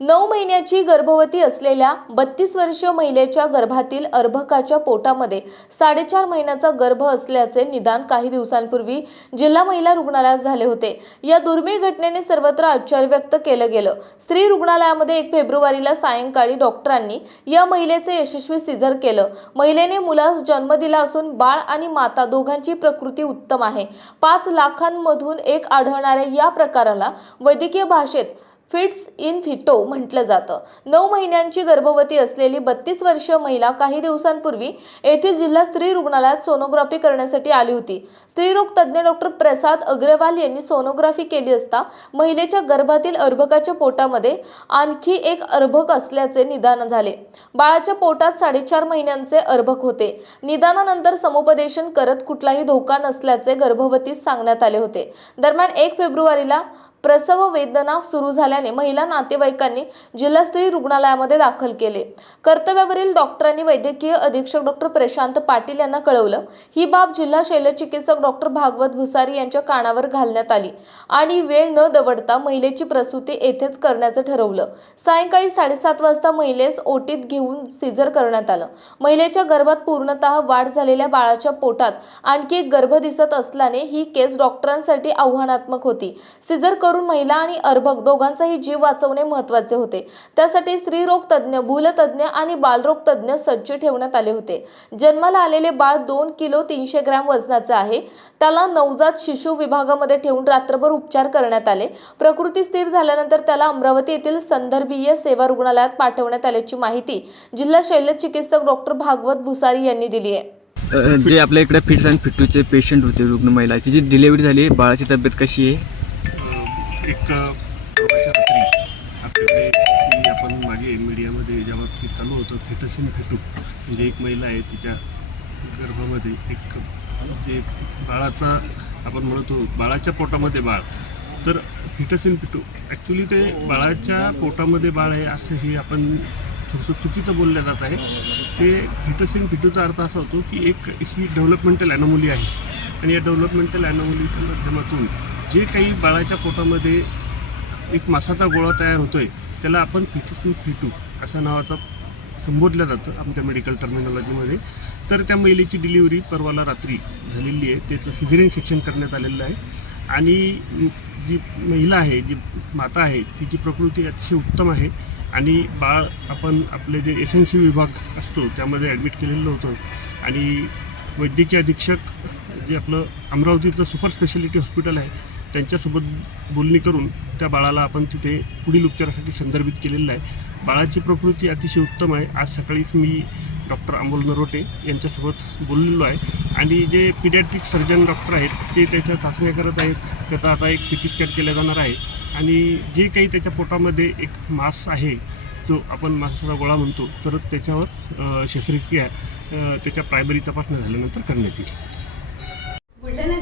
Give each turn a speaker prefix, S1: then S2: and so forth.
S1: नऊ महिन्याची गर्भवती असलेल्या बत्तीस वर्ष महिलेच्या गर्भातील अर्भकाच्या पोटामध्ये साडेचार महिन्याचा गर्भ असल्याचे निदान काही दिवसांपूर्वी जिल्हा महिला रुग्णालयात झाले होते. या दुर्मिळ घटनेने सर्वत्र आश्चर्य व्यक्त केलं गेलं. स्त्री रुग्णालयामध्ये एक फेब्रुवारीला सायंकाळी डॉक्टरांनी या महिलेचे यशस्वी सिझर केलं. महिलेने मुलास जन्म दिला असून बाळ आणि माता दोघांची प्रकृती उत्तम आहे. पाच लाखांमधून एक आढळणाऱ्या या प्रकाराला वैद्यकीय भाषेत फिट्स इन फिटो म्हटलं जातं. नऊ महिन्यांची गर्भवती असलेली बत्तीस वर्षीय महिला काही दिवसांपूर्वी येथील जिल्हा स्त्री रुग्णालयात सोनोग्राफी करण्यासाठी आली होती. स्त्रीरोग तज्ज्ञ डॉक्टर प्रसाद अग्रवाल यांनी सोनोग्राफी केली असता महिलेच्या गर्भातील अर्भकाच्या पोटामध्ये आणखी एक अर्भक असल्याचे निदान झाले. बाळाच्या पोटात साडेचार महिन्यांचे अर्भक होते. निदानानंतर समुपदेशन करत कुठलाही धोका नसल्याचे गर्भवतीस सांगण्यात आले होते. दरम्यान एक फेब्रुवारीला प्रसव वेदना सुरू झाल्याने महिला नातेवाईकांनी जिल्हास्तरीय रुग्णालयामध्ये दाखल केले. कर्तव्यावरील डॉक्टरांनी वैद्यकीय अधीक्षक डॉक्टर प्रशांत पाटील यांना कळवलं. ही बाब जिल्हा शल्यचिकित्सक डॉक्टर भागवत भुसारी यांच्या कानावर घालण्यात आली आणि वेळ न दवडता महिलेची प्रसूती येथेच करण्याचं ठरवलं. सायंकाळी साडेसात वाजता महिलेस ओटीत घेऊन सिजर करण्यात आलं. महिलेच्या गर्भात पूर्णतः वाढ झालेल्या बाळाच्या पोटात आणखी एक गर्भ दिसत असल्याने ही केस डॉक्टरांसाठी आव्हानात्मक होती. सिजर करून महिला आणि अर्भक दोघांचाही जीव वाचवणे महत्त्वाचे होते. त्यासाठी स्त्रीरोग तज्ज्ञ भूलतज्ज्ञ आणि बालरोग तज्ज्ञ सज्ज ठेवण्यात आले होते. जन्माला आलेले बाळ दोन किलो तीनशे ग्रॅम वजनाचे आहे. त्याला नवजात शिशु विभागामध्ये ठेवून रात्रभर उपचार करण्यात आले. प्रकृती स्थिर झाल्यानंतर त्याला अमरावती येथील संदर्भीय सेवा रुग्णालयात पाठवण्यात आल्याची माहिती जिल्हा शल्यचिकित्सक डॉक्टर भागवत भुसारी यांनी दिली आहे.
S2: जे आपल्या इकडे फिट्स अँड फिट्टूचे पेशंट होते रुग्ण महिला तिची डिलिव्हरी झाली बाळाची तब्येत कशी आहे?
S3: एक परवाच्या रात्री आपल्याकडे की आपण मागे मीडियामध्ये जेव्हा बाबतीत चालू होतं फेटसिन फेटू म्हणजे एक महिला आहे तिच्या गर्भामध्ये एक जे बाळाचा आपण म्हणतो बाळाच्या पोटामध्ये बाळ. तर फिटसिन फिटू ॲक्च्युली ते बाळाच्या पोटामध्ये बाळ आहे असं हे आपण थोडंसं चुकीचं बोललं जात आहे. ते फिटसिन फिटूचा अर्थ असा होतो की एक ही डेव्हलपमेंटल ॲनोमोली आहे. आणि या डेव्हलपमेंटल ॲनोमोलीच्या माध्यमातून जे काही बाळाच्या पोटामध्ये एक मासाचा गोळा तयार होतोय त्याला आपण फिटिसिन फिटू अशा नावाचा संबोधलं जातं आमच्या मेडिकल टर्मिनॉलॉजीमध्ये तर त्या महिलेची डिलिव्हरी परवाला रात्री झालेली आहे. त्याचं सिझेरियन सेक्शन करण्यात आलेलं आहे. आणि जी महिला आहे जी माता आहे तिची प्रकृती अतिशय उत्तम आहे. आणि बाळ आपण आपले जे एस एन सी विभाग असतो त्यामध्ये ॲडमिट केलेलं होतं. आणि वैद्यकीय अधीक्षक जे आपलं अमरावतीतलं सुपर स्पेशालिटी हॉस्पिटल आहे त्यांच्यासोबत बोलणी करून त्या बाळाला आपण तिथे पुढील उपचारासाठी संदर्भित केलेलं आहे. बाळाची प्रकृती अतिशय उत्तम आहे. आज सकाळीच मी डॉक्टर अमोल नरोटे यांच्यासोबत बोललेलो आहे. आणि जे पिडियाट्रिक सर्जन डॉक्टर आहेत ते त्याच्या चाचण्या करत आहेत. त्याचा आता एक सी टी स्कॅन केला जाणार आहे. आणि जे काही त्याच्या पोटामध्ये एक मास आहे जो आपण मासाचा गोळा म्हणतो तर त्याच्यावर शस्त्रक्रिया त्याच्या प्रायमरी तपासण्या झाल्यानंतर करण्यात येईल.